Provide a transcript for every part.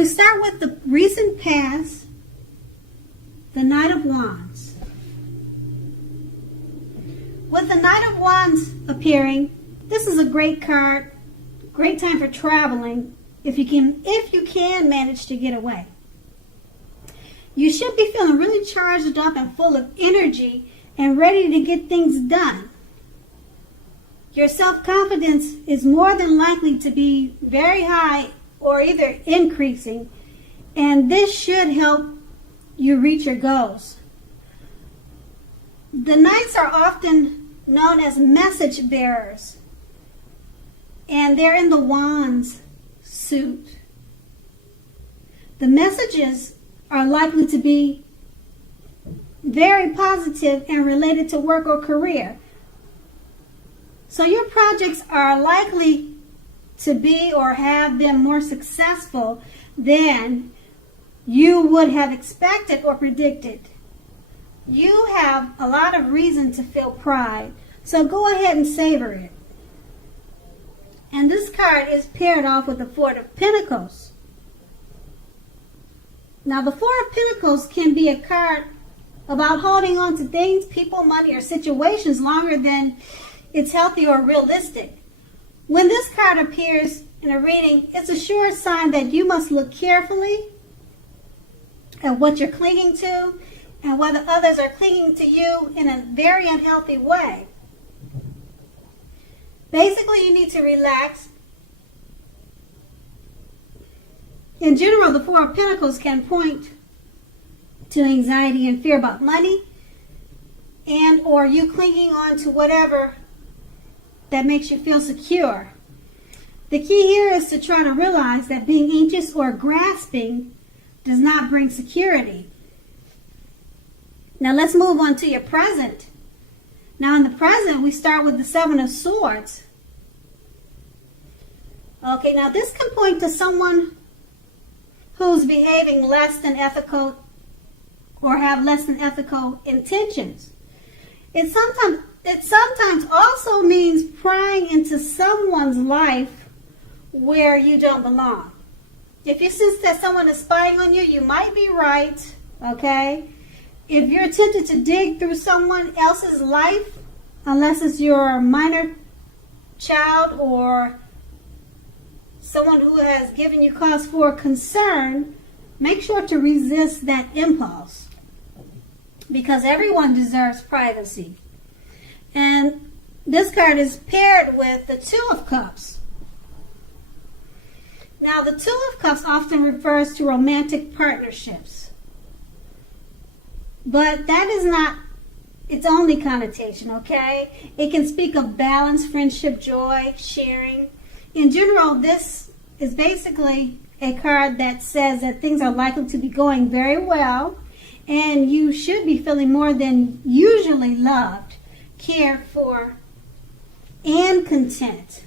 we start with the recent past, the Knight of Wands. With the Knight of Wands appearing, this is a great card, great time for traveling if you can manage to get away. You should be feeling really charged up and full of energy and ready to get things done. Your self-confidence is more than likely to be very high or either increasing, and this should help you reach your goals. The Knights are often known as message bearers, and they're in the Wands suit. The messages are likely to be very positive and related to work or career. So your projects are likely to be or have been more successful than you would have expected or predicted. You have a lot of reason to feel pride, so go ahead and savor it. And this card is paired off with the Four of Pentacles. Now the Four of Pentacles can be a card about holding on to things, people, money, or situations longer than it's healthy or realistic. When this card appears in a reading, it's a sure sign that you must look carefully at what you're clinging to and whether others are clinging to you in a very unhealthy way. Basically, you need to relax. In general, the Four of Pentacles can point to anxiety and fear about money and or you clinging on to whatever that makes you feel secure. The key here is to try to realize that being anxious or grasping does not bring security. Now let's move on to your present. Now in the present, we start with the Seven of Swords. Okay, now this can point to someone who's behaving less than ethical or have less than ethical intentions. It sometimes also means prying into someone's life where you don't belong. If you sense that someone is spying on you, you might be right, okay? If you're tempted to dig through someone else's life, unless it's your minor child or someone who has given you cause for concern, make sure to resist that impulse because everyone deserves privacy. And this card is paired with the Two of Cups. Now, the Two of Cups often refers to romantic partnerships, but that is not its only connotation, okay? It can speak of balance, friendship, joy, sharing. In general, this is basically a card that says that things are likely to be going very well, and you should be feeling more than usually loved, cared for, and content.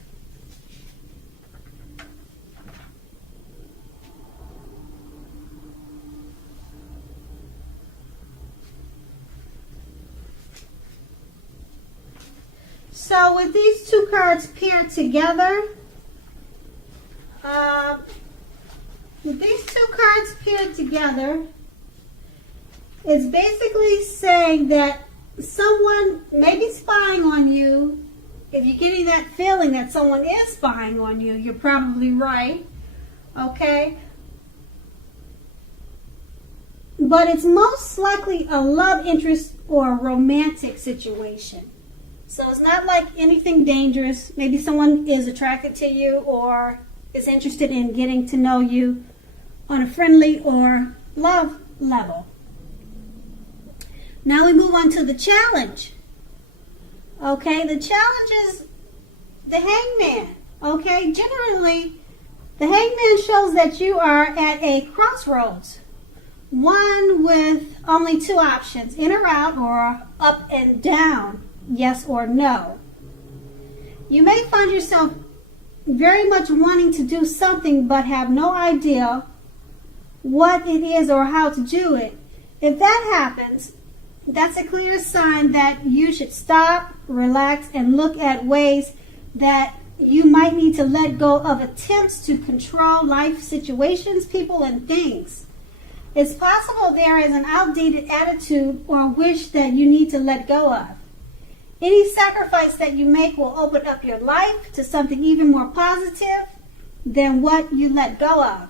So with these two cards paired together, it's basically saying that someone may be spying on you. If you're getting that feeling that someone is spying on you, you're probably right, okay? But it's most likely a love interest or a romantic situation. So it's not like anything dangerous. Maybe someone is attracted to you or is interested in getting to know you on a friendly or love level. Now we move on to the challenge. Okay, the challenge is the Hangman. Okay, generally, the Hangman shows that you are at a crossroads. One with only two options, in or out or up and down, yes or no. You may find yourself very much wanting to do something but have no idea what it is or how to do it. If that happens, that's a clear sign that you should stop, relax, and look at ways that you might need to let go of attempts to control life situations, people, and things. It's possible there is an outdated attitude or wish that you need to let go of. Any sacrifice that you make will open up your life to something even more positive than what you let go of.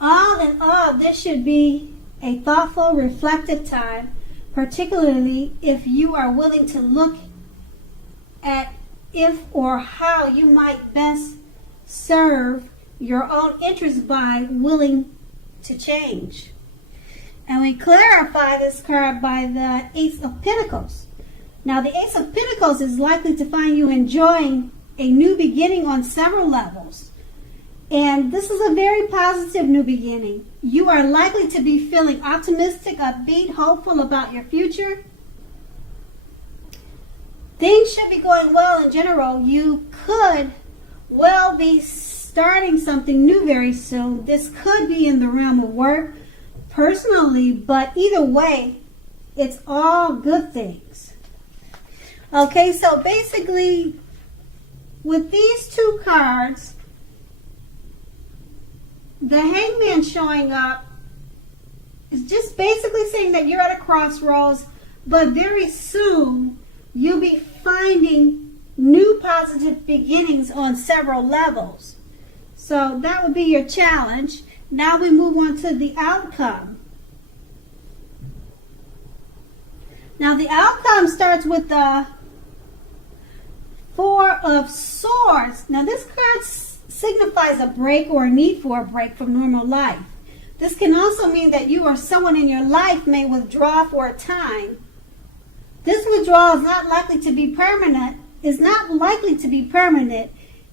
All in all, this should be a thoughtful, reflective time, particularly if you are willing to look at if or how you might best serve your own interests by willing to change. And we clarify this card by the Ace of Pentacles. Now, the Ace of Pentacles is likely to find you enjoying a new beginning on several levels. And this is a very positive new beginning. You are likely to be feeling optimistic, upbeat, hopeful about your future. Things should be going well in general. You could well be starting something new very soon. This could be in the realm of work, personally, but either way, it's all good things. Okay, so basically, with these two cards, the Hangman showing up is just basically saying that you're at a crossroads, but very soon you'll be finding new positive beginnings on several levels. So that would be your challenge. Now we move on to the outcome. Now the outcome starts with the Four of Swords. Now this card signifies a break or a need for a break from normal life. This can also mean that you or someone in your life may withdraw for a time. This withdrawal is not likely to be permanent.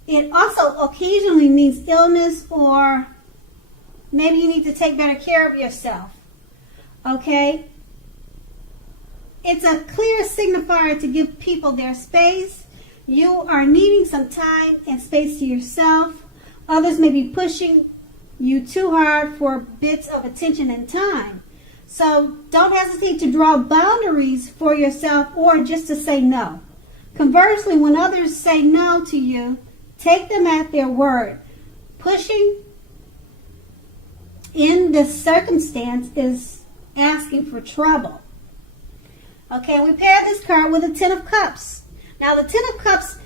It also occasionally means illness, or maybe you need to take better care of yourself. Okay? It's a clear signifier to give people their space. You are needing some time and space to yourself. Others may be pushing you too hard for bits of attention and time. So don't hesitate to draw boundaries for yourself or just to say no. Conversely, when others say no to you, take them at their word. Pushing in this circumstance is asking for trouble. Okay, we pair this card with the Ten of Cups. Now, the Ten of Cups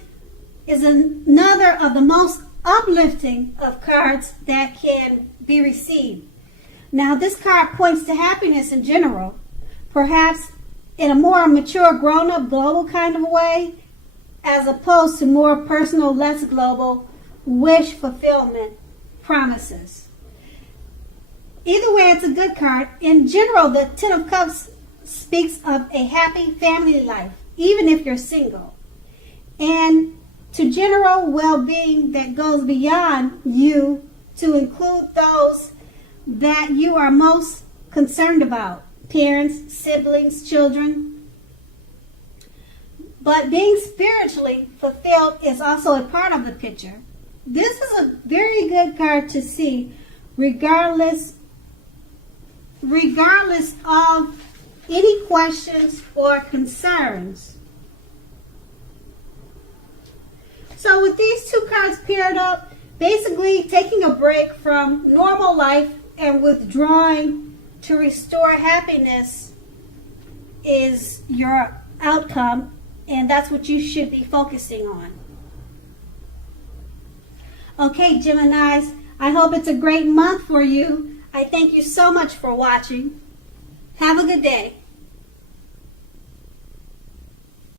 is another of the most uplifting of cards that can be received. Now, this card points to happiness in general, perhaps in a more mature, grown-up, global kind of way, as opposed to more personal, less global, wish fulfillment promises. Either way, it's a good card. In general, the Ten of Cups speaks of a happy family life, even if you're single, and to general well-being that goes beyond you, to include those that you are most concerned about, parents, siblings, children. But being spiritually fulfilled is also a part of the picture. This is a very good card to see, regardless of any questions or concerns. So with these two cards paired up, basically taking a break from normal life and withdrawing to restore happiness is your outcome, and that's what you should be focusing on. Okay, Geminis, I hope it's a great month for you. I thank you so much for watching. Have a good day.